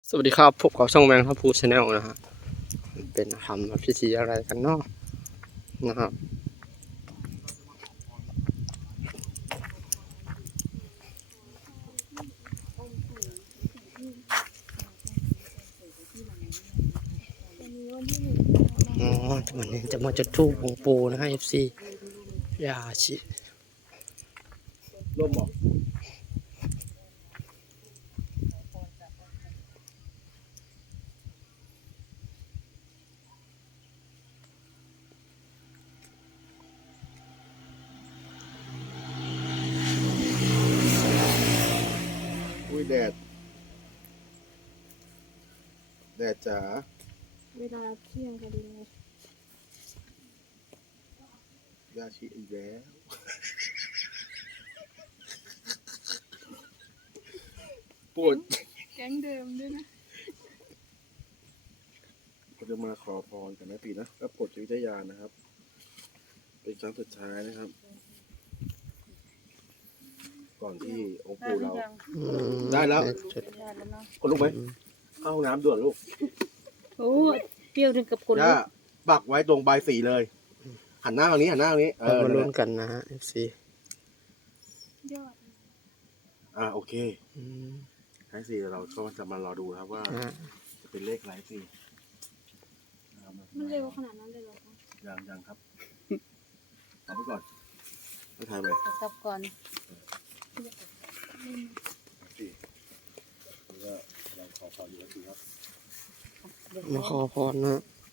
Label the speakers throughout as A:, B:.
A: สวัสดีครับพบกับช่องแมงทัพพูชาแนลนะฮะเป็นทำพิธีอะไรกันเนาะนะครับอ๋อวันนี้จะมาจุดธูปองค์ปู่นะฮะ FC ยาชิ
B: ร่มบอกอุ้ยแดดจ๋า
C: เวลาเที่ยงพอดีเลย
B: ยาชีอีกแล้วปวด
C: แก๊งเดิมด้วยนะ
B: เราจะมาขอพรกันนะปีนะก็ปลดจิตวิทยานะครับ เป็นครั้งสุดท้ายนะครับ ก่อนที่องค์ปู่เราได้แล้วกดลูกไหมเข้าห้องน้ำด่วนลูก
C: โอ้เปรี้ยวถึงกับคนลุ
B: ย่าก ปักไว้ตรงใบสีเลย หันหน้าทางนี้หันหน้าทางนี้
A: เรามาลุ้นกันนะฮะ FC
C: ยอด
B: โอเคท้ายสีเราก็จะมารอดูครับว่าจะเป็นเลขอะไรสี
C: มันเร็วขนาดนั้นเลยเหรอคะ
B: ยังครับเอาไปก่อนไม่ถ่ายไป
C: กลับก่อน
B: สีแล้วก็เราขอพรอยู่แล้วสีครับ
A: มาขอพรนะ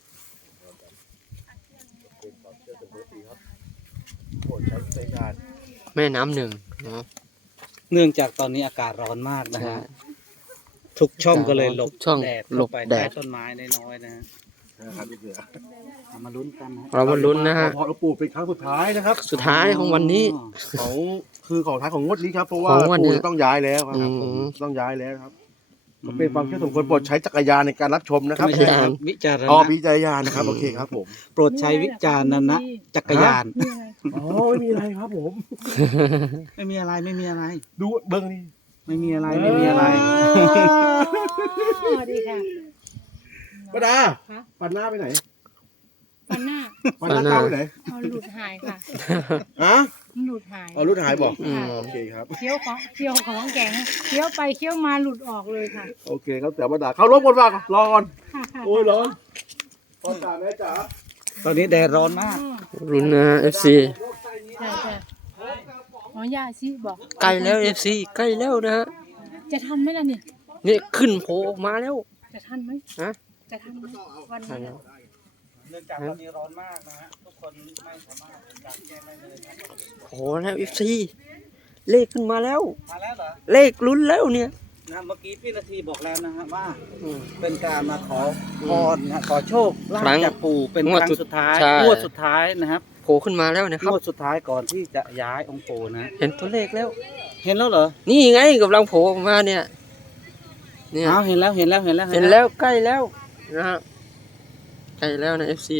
B: เป็นความเชื่อส่วนบุคคลครับโปรดใช้วิจารณญาณ
A: แม่น้ำหนึ่งเนาะ
D: เนื่องจากตอนนี้อากาศร้อนมากนะฮะทุกช่องก็เลยหลบ
A: ช่อง
D: แดด
A: หล
D: เข้า
A: บ
D: ไป
A: แด
D: ใต้
A: ด
D: ต้นไม้น้อยๆนะฮะ
B: นะครับพี่เสือ
D: เอามาลุ้นกันนะฮะ
A: เรามาลุ้นนะฮะ
B: ขอพรหลวงปู่เป็นครั้งสุดท้ายนะครับ
A: สุดท้ายของวันนี้
B: ของของท้ายของงวดนี้ครับเพราะว่า
A: ของงวดนี้
B: ปู่จะต้องย้ายแล้วครับ
A: อืม
B: ผมต้องย้ายแล้วครับก็เป็นความเชื่อส่วนบุคคลโปรดใช้จักรยานในการรับชมนะครับ
D: ไม่ใช่ครับวิจารณ
B: วิจารณญาณนะครับโอเคครับผม
D: โปรดใช้วิจารณนะจักรยาน
C: นี่ไง
B: ไม่มีอะไรครับผม
D: ไม่มีอะไรไม่มีอะไร
B: ดูเบิ้งนี่
D: ไม่มีอะไรไม่มีอะไร
C: อ๋อดีค่ะ
B: ป้าดา
C: คะ
B: ปัดหน้าไปไหน
C: ฟันหน้า
B: ปัดหน้าเก้าไปไหน
C: เอาหลุดหายค่ะ
B: ฮะ
C: หลุดหาย
B: รุ่นหายบอก
C: ค่ะ
B: โอเคครับ
C: เคี้ยวของแข็งเคี้ยวไปเคี้ยวมาหลุดออกเลยค่ะ
B: โอเคครับแต่ป้าดาเข้ารบก่อนว่ารอก่อน
C: ค่ะค่ะ
B: โอ้ยร้อนพ่อจ๋าแม่จ๋า
D: ตอนนี้แดดร้อนมาก
A: ลุ้นนะฮะ FC
C: ใช่อ๋อย่าชิบอก
A: ใกล้แล้ว FC ใกล้แล้วนะฮะ
C: จะทันไหมล่ะนี่
A: นี่ขึ้นโผล่ออกมาแล้ว
C: จะทันไหม
A: ฮะ
C: จะทันไหมวัน
A: ใช่
C: นี้
A: แล้ว
D: เนื่องจากตอนนี้ร้อนมากนะฮะทุกคนไม่สามารถจัดแจ้งได้เลยครับ
A: โผล่แล้ว FC เลขขึ้นมาแล้ว
D: มาแล้วเหรอ
A: เลขลุ้นแล้วเนี่ย
D: นะเมื่อกี้พี่นาทีบอกแล้วนะฮะว่า
A: อืม
D: เป็นการมาขอพรนะขอโชคลา
A: ครั้
D: ภ
A: ง
D: จากปู่เป็น
A: ง
D: คว
A: ด
D: รั้ง
A: สุด
D: สุดท้าย
A: ใช่
D: งวดสุดท้ายนะครับ
A: โผล่ขึ้นมาแล้วนะค
D: ง
A: รับ
D: วดสุดท้ายก่อนที่จะย้ายองค์ปู่นะ
A: เห็นตัวเลขแล้ว
D: เห็นแล้วเหรอ
A: นี่ไงกำลังโผล่ออกมาเนี่ย เนี่ย
D: อ้าวเห็นแล้ว
A: เห็นแล้วใกล้แล้วนะฮะใกล้แล้วนะ FC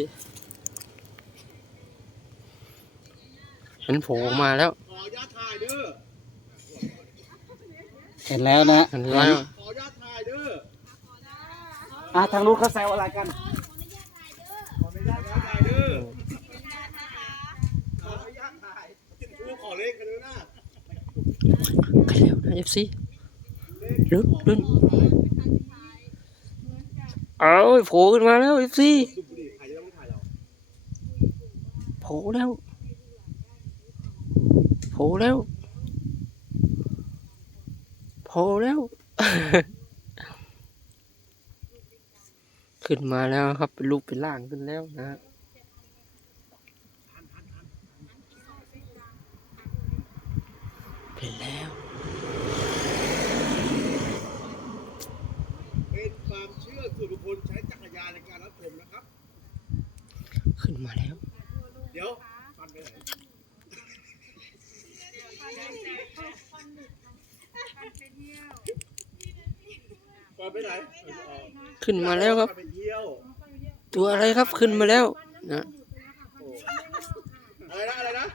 A: เห็นโผล่ออกมาแล้ว
B: ขอญาตถ่ายเด้อ
D: เห็นแล้วนะ
A: เห็นแล้ว
B: ขอญาตถ่ายเด้อ
D: ทางนู้นเขาแซวอะไรกัน
B: ขอญาตถ่ายเด้อขอญาตถ่ายจุดทูปขอเลขกันด้วยนะ
A: ใกล้แล้วนะ FC ลุ้นเอาโผล่ขึ้นมาแล้ว FC
B: ดูบุหรี่ใครจะต้องถ่ายเรา
A: โผล่แล้วโผล่แล้วโผล่แล้ว ขึ้นมาแล้วครับเป็นรูปเป็นร่างขึ้นแล้วนะฮะเป็นแล้ว
B: เป็นความเชื่อส่วนบุคคลใช้จักรยานในการรับชมนะครับ
A: ขึ้นมาแล้ว
B: เดี๋ยวฟันไปไหนฟันไปไหน
A: ขึ้นมาแล้วครับ
B: ฟันไปเที่ยว
A: ตัวอะไรครับขึ้นมาแล้วนะ
B: อะไรนะ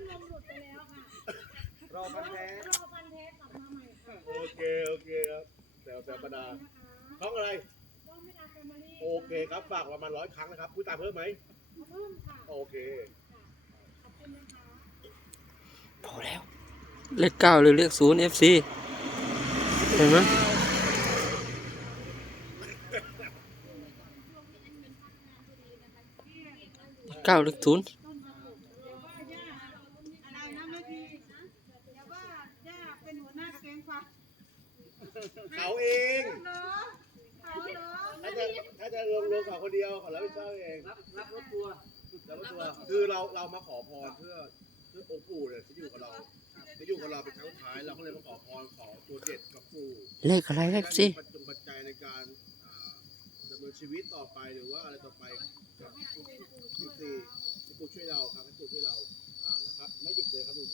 D: รอพันแท้
B: โอเคครับแต่ประดาช่องอะไรโอเคครับฝากประมาณ100 ครั้งนะครับผู้ตามเพิ่มไหมเพิ่มค่ะโอเค
A: พอแล้ว เลข 9 หรือเลข 0 FC เห็นไหมเก้าเลข 0
B: เขาเองถ้าจะลงเขาคนเดียวเขารับผิดชอบเองรับรถทัวร์คือเรามาขอพรเพื่อองค์ปู่เนี่ยจะอยู่กับเราเป็นครั้งสุดท้ายเราก็เลยมาขอพรขอตัวเด็ดกับปู่
A: เลขอะไร FC
B: ปัจจัยในการดำเนินชีวิตต่อไปหรือว่าอะไรต่อไปกับที่ปู่ช่วยเราครับให้ปู่ช่วยเรานะครับไม่หยุดเลยครับดู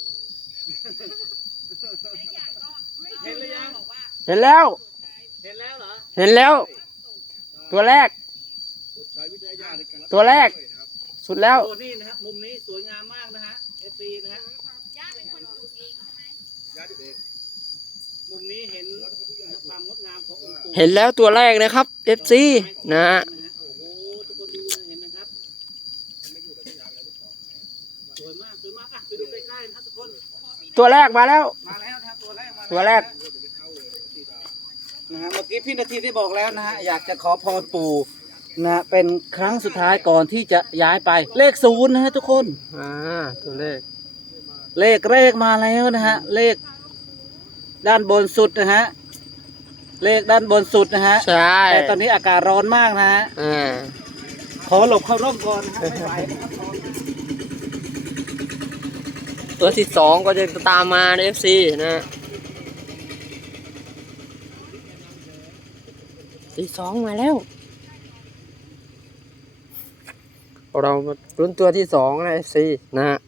D: เห็นหรือยัง
A: เห็นแล้ว
D: เห็นแล้วเหรอ
A: เห็นแล้ว ตัวแรก
B: ใช้วิทยาในการ
A: ตัวแรก สุดแล้ว
D: โอ้นี่นะฮะมุมนี้สวยงามมากนะฮะ FC นะฮะ
B: ญาติเอง
D: มุมนี้เห็นความงดงามขององค์ปู่
A: เห็นแล้วตัวแรกนะครับ FC นะฮะ
D: โอ้โหทุกคนดูนะเห็นนะครับสวยมากอ่ะไปดูใกล้ๆนะครับทุกคน
A: ตัวแรกมาแล้ว
D: มาแล้วนะครับตัวแรกมา
A: ตัวแรก
D: นะฮะเมื่อกี้พี่นาทีได้บอกแล้วนะฮะอยากจะขอพรปู่นะเป็นครั้งสุดท้ายก่อนที่จะย้ายไปเลข 0นะฮะทุกคน
A: ตัวเลข
D: เลขมาแล้วนะฮะเลขด้านบนสุดนะฮะเลขด้านบนสุดนะฮะ
A: ใช่
D: แต่ตอนนี้อากาศร้อนมากนะฮะ ขอหลบเข้าร่มก่อนนะครับไม่ไหวนะครับร้อนมาก
A: ตัวที่ 2 ก็จะตามมาใน FC นะฮะที่ 2 มาแล้ว เรามาลุ้นตัวที่ 2 นะ FC นะฮะ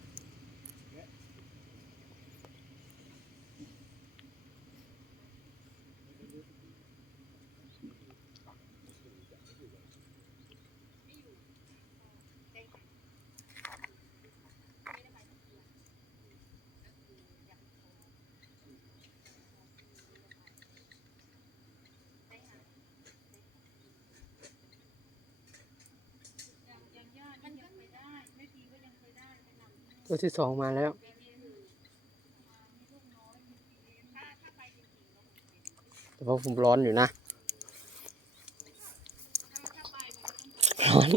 A: ตัวที่ 2 มาแล้ว แต่ว่าผมร้อนอยู่นะ ร้อน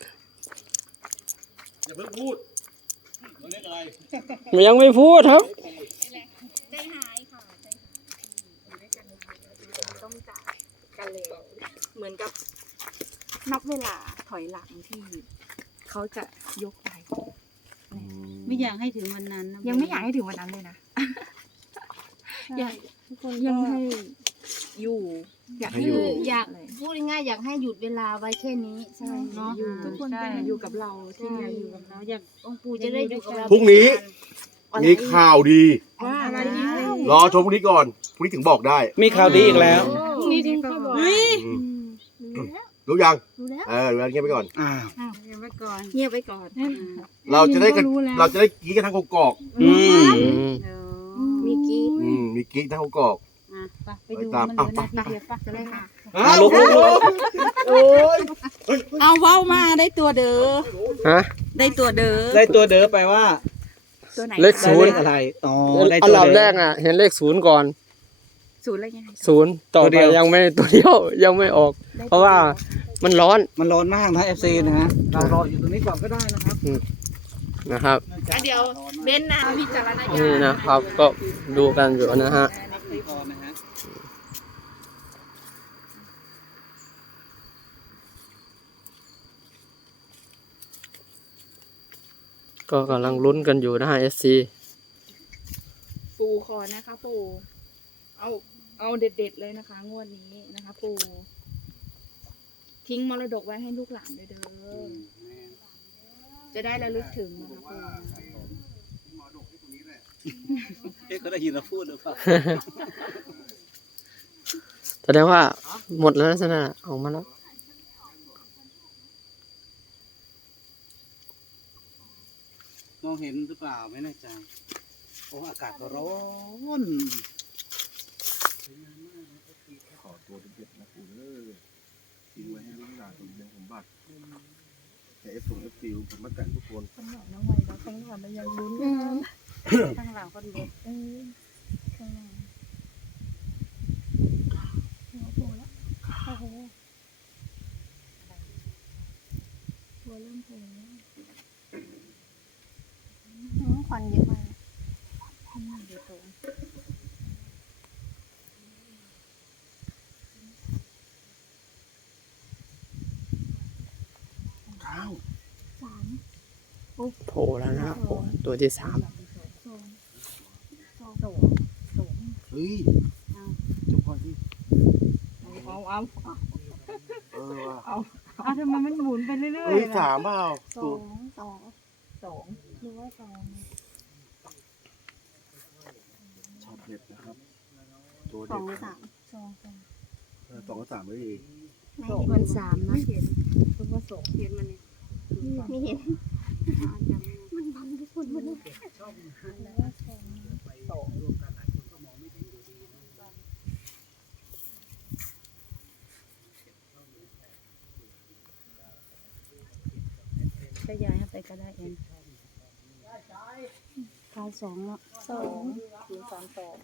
B: อย่าเพิ่งพูดเราเรียกอะไร
A: มันยังไม่พูดครับ
C: ใจหายค่ะใจหายต้องจากกันเลยเหมือนกับนับเวลาถอยหลังที่เขาจะยกไป
E: ไม่อยากให้ถึงวันนั้นนะ
C: ยังไม่อยากให้ถึงวันนั้นเลยนะ อยาก
E: ทุกคน
C: ยัง
E: ก็
C: ให้อยู่ อยากให้
B: ให้อยู่
E: อยากพูดง่ายๆอยากให้หยุดเวลาไว้แค่นี้
C: ใช่
E: เนาะ
C: อยู่ทุกคนเป็นอยู่กับเราที่
E: ที่
C: ไหน
E: อ
C: อยู่
E: ยู่
C: กั
E: กั
C: บบ เรา
E: เราอยากองค์ปู่จะได้อยู่กับเรา
B: พรุ่งนี้
C: อะไร
B: มีข่าวดี
C: ว่าอะไร
B: รอชมพรุ่งนี้ก่อนพรุ่งนี้ถึงบอกได้
D: มีข่าวดีอีกแล้ว
E: พรุ่งนี้ถึงค่อยบอก
B: อืมรู้ยัง
C: รู้แล้ว
B: รู้แล้วเงียบไปก่อน
D: อ้าว
E: เก็บไว้ก่อน
C: เงียบไปก่อน
B: เราจะได้กัน
C: รู้แล้ว
B: เราจะได้กรี๊ดกันทั้งกอก
D: อืม
E: มีกีด
B: มีกรี๊ดทั้งกอก
E: ไปดู
B: ไปตาม
E: มันเหลือนาทีเดียวปะ
C: จะได้ค่ะ
D: ลุก
B: โอ้ย
E: เอาเว้ามาได้ตัวเด้อ
A: ฮะ
E: ได้ตัวเด้อ
D: ได้ตัวเด้อไปว่า
C: ตัวไหน
A: เลข
D: ได้เลขอะไรอ๋อได้
A: อั
D: ตั
A: น
D: ว
A: ดับ
D: เด้
A: แร
D: อก
A: เห็นเลข 0 ก่อน
C: ศูนย์อะไรไง
A: 0 ต่อ
D: ตัว
A: ไป
D: เดียว
A: ยังไม่ตัวเดียว ยังไม่ออก เพราะว่ามันร้อน
D: มันร้อนมากนะ FC นะฮะเรารออยู่ตรงนี้ก่อนก็ได้นะครับ
A: นะครับ
E: เดี๋ยวเบนนะพิจารณา
A: นี่นะครับก็ดูกันอยู่นะฮะ
D: นี่ก่อนนะฮะ
A: ก็กำลังลุ้นกันอยู่นะฮะ SC
C: ปู่ขอนะคะปู่เอาเด็ดๆเลยนะคะ งวดนี้นะคะ ปู่ทิ้งมรดกไว้ให้ลูกหลานด้วยเด้อจะได้ระลึกถึงนะคะปู่
D: เอ๊ะเขาได้ยินเราพูดหรือเปล่า
A: แสดงว่าหมดแล้วนะนั่นน่ะออกมาแล้ว
D: มองเห็นหรือเปล่าไม่แน่ใจโอ้อากาศก็ร้อน
B: ขอตัวเด็ดๆนะปู่เอ้ผัสแต่Fผมมาแต่งทุกคน
C: น้องใหม่เราข้างหลังมันยังลุ้น
E: ข้างหลังคนเด็ก
C: ข้างหลังหัวโผล่แล้วโอ้โหหัวเริ่มโผล่แล้ว
E: ควันเยอะมาก
C: เดี๋ยวโต
B: ข้าว
C: สาม
A: โผล่แล้วนะโผล่ตัวที่3
C: สองสอง
B: เฮ้ยจุ๊บพอที่
C: เอา
B: ว่ะ
E: อ้าวทำไมมันหมุนไปเรื่อย
B: เฮ้ย
E: ๆ
B: สามเปล่า
C: สองหรือว่าสอง
B: ชอบเผ็ดนะครับ ตัว
E: ส
B: เด็
E: อง
B: ด
E: หรือสาม
C: สอง
B: สองกับสามไม่ดี
E: ไม่เห็นมันสามนะ
C: หรือว่าสอง
E: เห็นมันเนี่ยไม่เห็นมันบังทุกคนหมดเลย
C: แล้วว่าสองสอง
E: ก็ย้ายไปก็ได้เองคายสองแล้ว
C: สอง032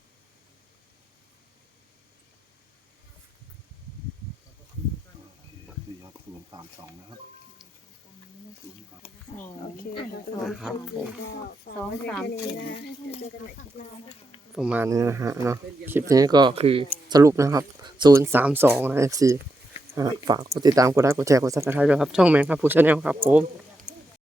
B: สี่ครับ032นะครับ
C: โอเค
A: นะครับผม
E: สองสามสี่
A: ประมาณนี้นะฮะเนาะคลิปนี้ก็คือสรุปนะครับ032นะ FC ฝากกดติดตามกดไลค์กดแชร์กดซับสไครต์ด้วยครับช่องแมงครับผู้ชาแนลครับผม